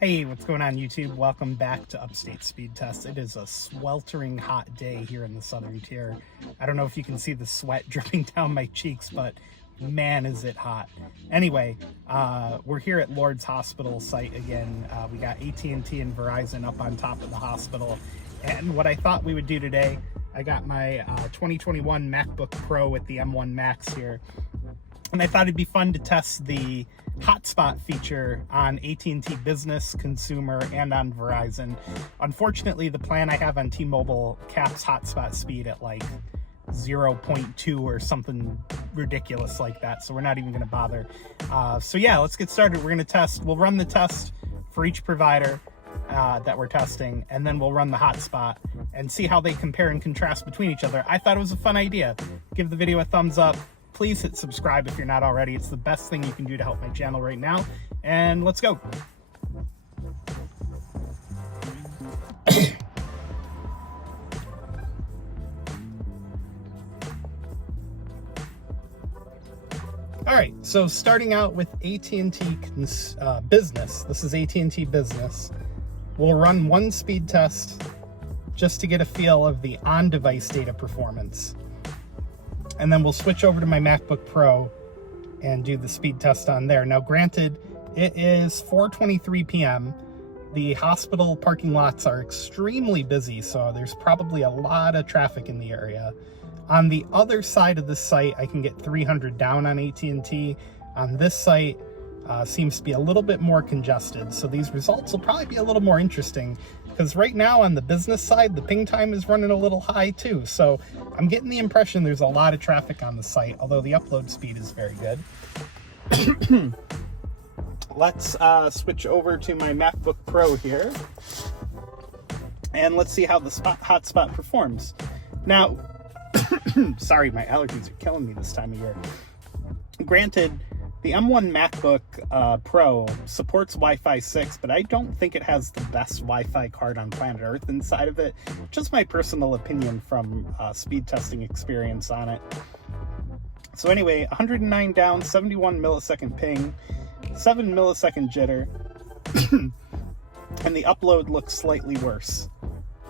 Hey, what's going on YouTube? Welcome back to Upstate Speedtests. It is a sweltering hot day here in the southern tier. I don't know if you can see the sweat dripping down my cheeks, but man, is it hot. Anyway, we're here at Lord's Hospital site again. We got AT&T and Verizon up on top of the hospital. And what I thought we would do today, I got my 2021 MacBook Pro with the M1 Max here. And I thought it'd be fun to test the Hotspot feature on AT&T Business, Consumer, and on Verizon. Unfortunately, the plan I have on T-Mobile caps hotspot speed at like 0.2 or something ridiculous like that, so we're not even going to bother. So yeah, let's get started. We're going to test. We'll run the test for each provider that we're testing, and then we'll run the hotspot and see how they compare and contrast between each other. I thought it was a fun idea. Give the video a thumbs up. Please hit subscribe if you're not already. It's the best thing you can do to help my channel right now. And let's go. All right, so starting out with AT&T Business. This is AT&T Business. We'll run one speed test just to get a feel of the on-device data performance. And then we'll switch over to my MacBook Pro and do the speed test on there. Now, granted, it is 4:23 p.m. The hospital parking lots are extremely busy, so there's probably a lot of traffic in the area. On the other side of the site, I can get 300 down on AT&T. On this site, seems to be a little bit more congested. So these results will probably be a little more interesting, because right now on the business side, the ping time is running a little high too. So I'm getting the impression there's a lot of traffic on the site, although the upload speed is very good. Let's switch over to my MacBook Pro here, and let's see how the hotspot performs. Now, sorry, my allergies are killing me this time of year. Granted, the M1 MacBook Pro supports Wi-Fi 6, but I don't think it has the best Wi-Fi card on planet Earth inside of it. Just my personal opinion from speed testing experience on it. So anyway, 109 down, 71 millisecond ping, 7 millisecond jitter, and the upload looks slightly worse.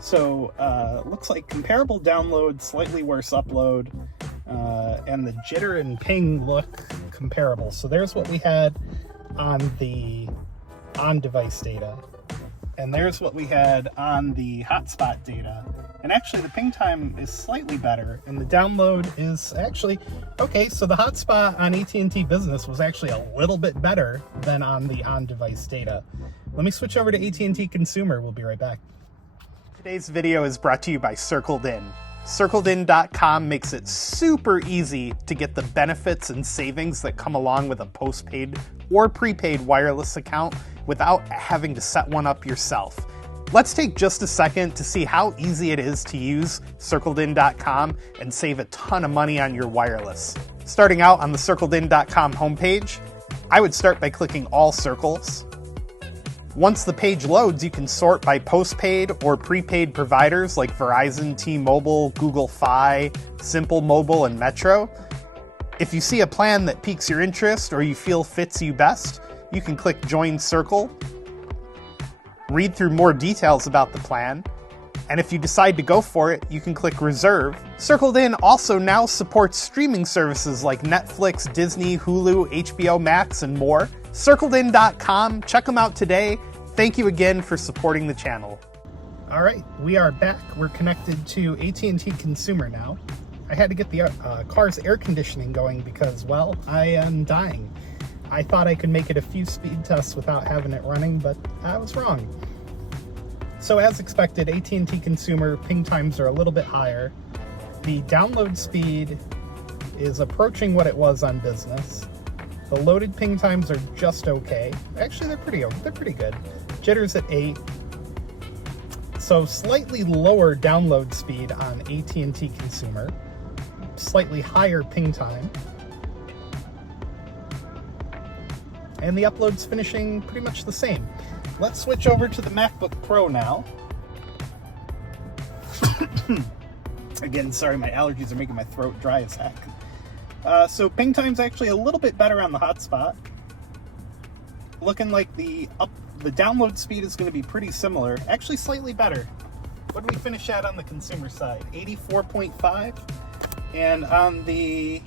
So looks like comparable download, slightly worse upload, and the jitter and ping look comparable. So there's what we had on the on-device data, and there's what we had on the hotspot data. And actually the ping time is slightly better, and the download is actually okay. So the hotspot on AT&T Business was actually a little bit better than on the on-device data. Let me switch over to AT&T Consumer. We'll be right back. Today's video is brought to you by Circled In. CircledIn.com makes it super easy to get the benefits and savings that come along with a postpaid or prepaid wireless account without having to set one up yourself. Let's take just a second to see how easy it is to use CircledIn.com and save a ton of money on your wireless. Starting out on the CircledIn.com homepage, I would start by clicking All Circles. Once the page loads, you can sort by postpaid or prepaid providers like Verizon, T-Mobile, Google Fi, Simple Mobile, and Metro. If you see a plan that piques your interest or you feel fits you best, you can click Join Circle, read through more details about the plan, and if you decide to go for it, you can click Reserve. Circled In also now supports streaming services like Netflix, Disney, Hulu, HBO Max, and more. CircledIn.com, check them out today. Thank you again for supporting the channel. All right, we are back. We're connected to AT&T Consumer now. I had to get the car's air conditioning going because, well, I am dying. I thought I could make it a few speed tests without having it running, but I was wrong. So as expected, AT&T Consumer ping times are a little bit higher. The download speed is approaching what it was on Business. The loaded ping times are just okay. Actually, they're pretty good. Jitter's at 8. So slightly lower download speed on AT&T Consumer. Slightly higher ping time. And the upload's finishing pretty much the same. Let's switch over to the MacBook Pro now. Again, sorry, my allergies are making my throat dry as heck. So ping time's actually a little bit better on the hotspot. Looking like the the download speed is going to be pretty similar, actually slightly better. What did we finish at on the consumer side? 84.5. And on the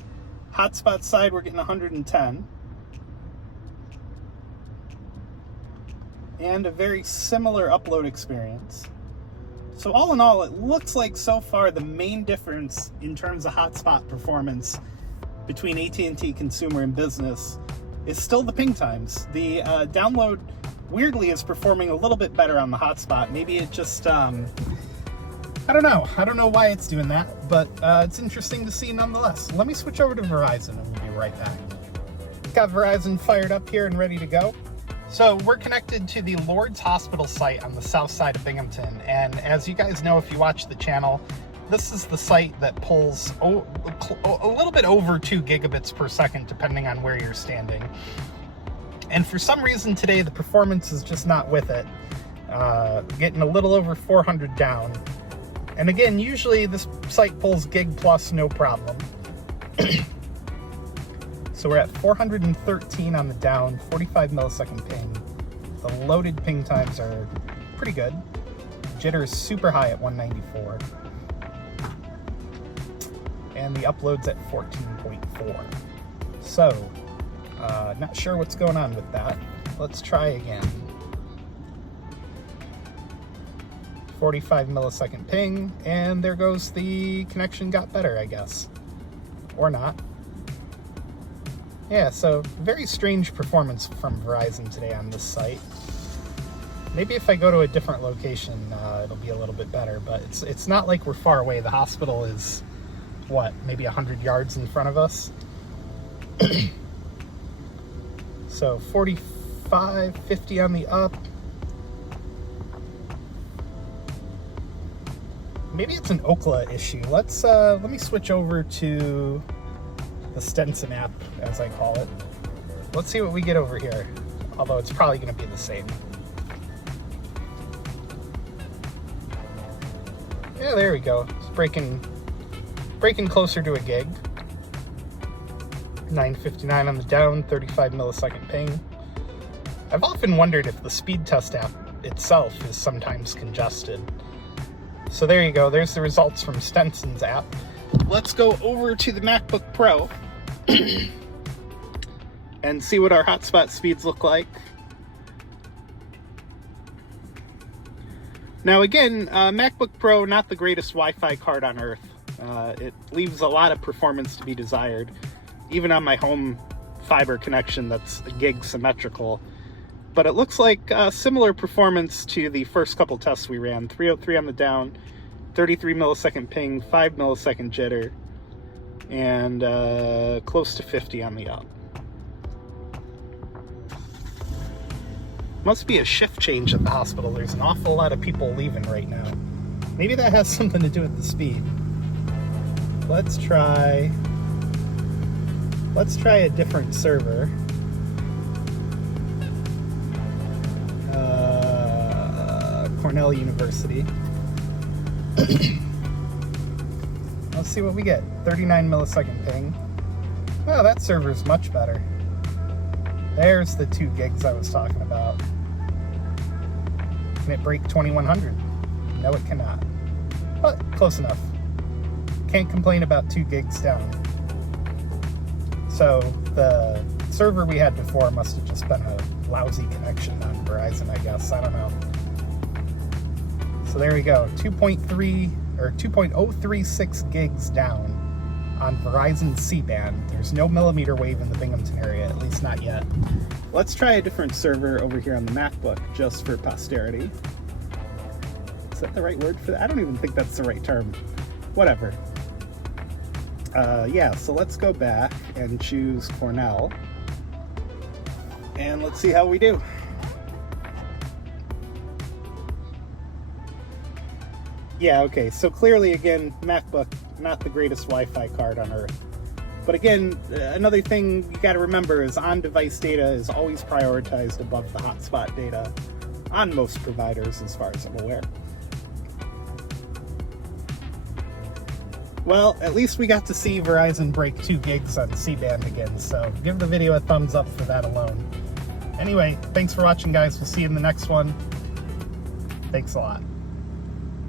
Hotspot side, we're getting 110. And a very similar upload experience. So all in all, it looks like so far the main difference in terms of hotspot performance between AT&T Consumer and Business is still the ping times. The download, weirdly, is performing a little bit better on the hotspot. Maybe it just, I don't know. I don't know why it's doing that, but it's interesting to see nonetheless. Let me switch over to Verizon and we'll be right back. Got Verizon fired up here and ready to go. So we're connected to the Lourdes Hospital site on the south side of Binghamton, and as you guys know if you watch the channel, this is the site that pulls a little bit over 2 gigabits per second depending on where you're standing. And for some reason today the performance is just not with it, getting a little over 400 down. And again, usually this site pulls gig plus no problem. So we're at 413 on the down, 45 millisecond ping. The loaded ping times are pretty good. Jitter is super high at 194. And the upload's at 14.4. So, not sure what's going on with that. Let's try again. 45 millisecond ping, and there goes the connection got better, I guess. Or not. Yeah, so very strange performance from Verizon today on this site. Maybe if I go to a different location, it'll be a little bit better, but it's not like we're far away. The hospital is, what, maybe 100 yards in front of us? So 45, 50 on the up. Maybe it's an Ookla issue. Let me switch over to the Stenson app, as I call it. Let's see what we get over here, although it's probably going to be the same. Yeah, there we go. It's breaking closer to a gig. 959 on the down, 35 millisecond ping. I've often wondered if the Speedtest app itself is sometimes congested. So there you go. There's the results from Stenson's app. Let's go over to the MacBook Pro and see what our hotspot speeds look like. Now again, MacBook Pro, not the greatest Wi-Fi card on earth. It leaves a lot of performance to be desired. Even on my home fiber connection that's a gig symmetrical. But it looks like similar performance to the first couple tests we ran. 303 on the down, 33 millisecond ping, 5 millisecond jitter, and close to 50 on the up. Must be a shift change at the hospital. There's an awful lot of people leaving right now. Maybe that has something to do with the speed. Let's try a different server. Cornell University. Let's see what we get. 39 millisecond ping. Oh, that server's much better. There's the 2 gigs I was talking about. Can it break 2100? No, it cannot. But close enough. Can't complain about 2 gigs down. So the server we had before must have just been a lousy connection on Verizon, I guess. I don't know. So there we go. 2.3 or 2.036 gigs down on Verizon C-band. There's no millimeter wave in the Binghamton area, at least not yet. Let's try a different server over here on the MacBook, just for posterity. Is that the right word for that? I don't even think that's the right term. Whatever. Yeah, so let's go back and choose Cornell. And let's see how we do. Yeah, okay, so clearly, again, MacBook, not the greatest Wi-Fi card on earth. But again, another thing you gotta remember is on-device data is always prioritized above the hotspot data on most providers, as far as I'm aware. Well, at least we got to see Verizon break 2 gigs on C-band again, so give the video a thumbs up for that alone. Anyway, thanks for watching, guys. We'll see you in the next one. Thanks a lot.